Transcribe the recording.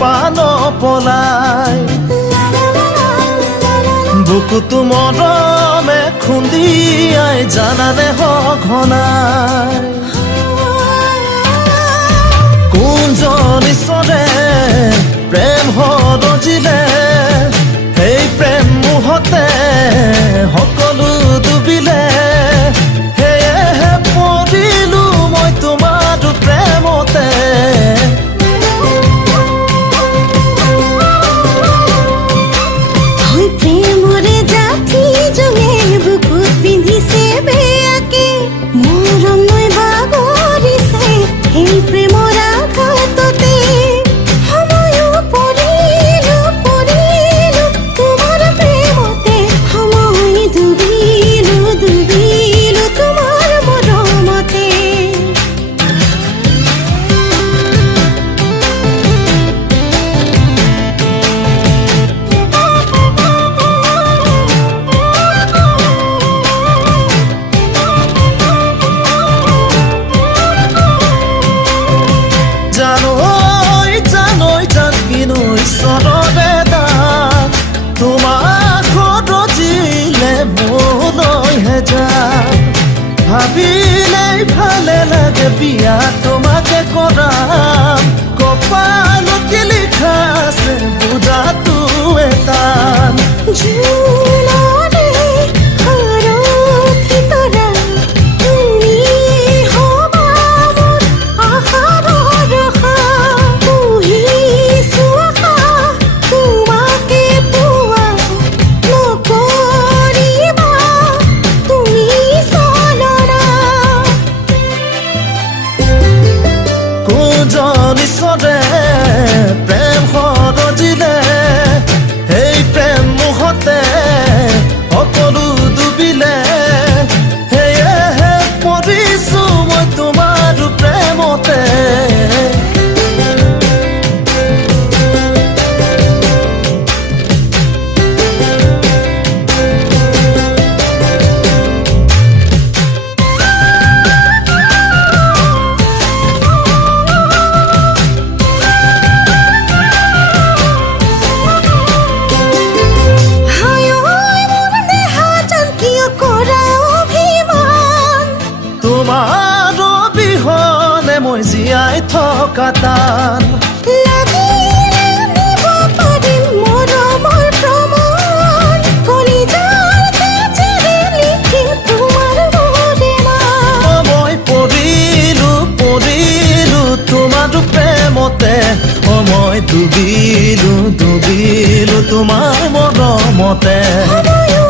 পান পলাই বুকুটো মৰমে খুন্দিয়াই জানানে সঘনাই কোনজন ঈশ্বৰে প্ৰেম সৰজিলে সেই প্ৰেম মুহূৰ্তে সকলো ডুবিলে সেয়েহে পৰিলো মই তোমাৰ প্ৰেমতে প্ৰেমৰে জাঠি জুঙে বুকুত পিন্ধিছে বেয়াকে মৰম নৈ বাগৰিছে সেই প্ৰেমৰ আঘাততে সময়ো পৰিলো পৰিলো তোমাৰ প্ৰেমতে সময় ডুবিলো ডুবিলো তোমাৰ মৰমতে ঈশ্বৰৰে দান তোমাক সৰজিলে মোলৈহে যাম ভাবিলেই ভালে লাগে বিয়া তোমাকে কৰাম কপালত লিখা আছে বুজাটো এটান জোনৰে সাৰথি তৰা তুমি হবা মোৰ আশাৰ ৰখা পুহিছো আশা তোমাকে পোৱা নকৰিবা তুমি চলনা কোনজন ঈশ্বৰে প্ৰেম সৰজিলে সেই প্ৰেম মুহূৰ্তে সকলো ডুবিলে সেয়েহে পৰিছো মই তোমাৰ প্ৰেমতে তোমাৰ অবিহনে মই জীয়াই থকা টান লাগিলে নিব পাৰিম মৰমৰ প্ৰমাণ কলিজাৰ তেজেৰে লিখিম তোমাৰ মৰণ মই পৰিলো পৰিলো তোমাৰ প্ৰেমতে মই ডুবিলো ডুবিলো তোমাৰ মৰমতে সময়ো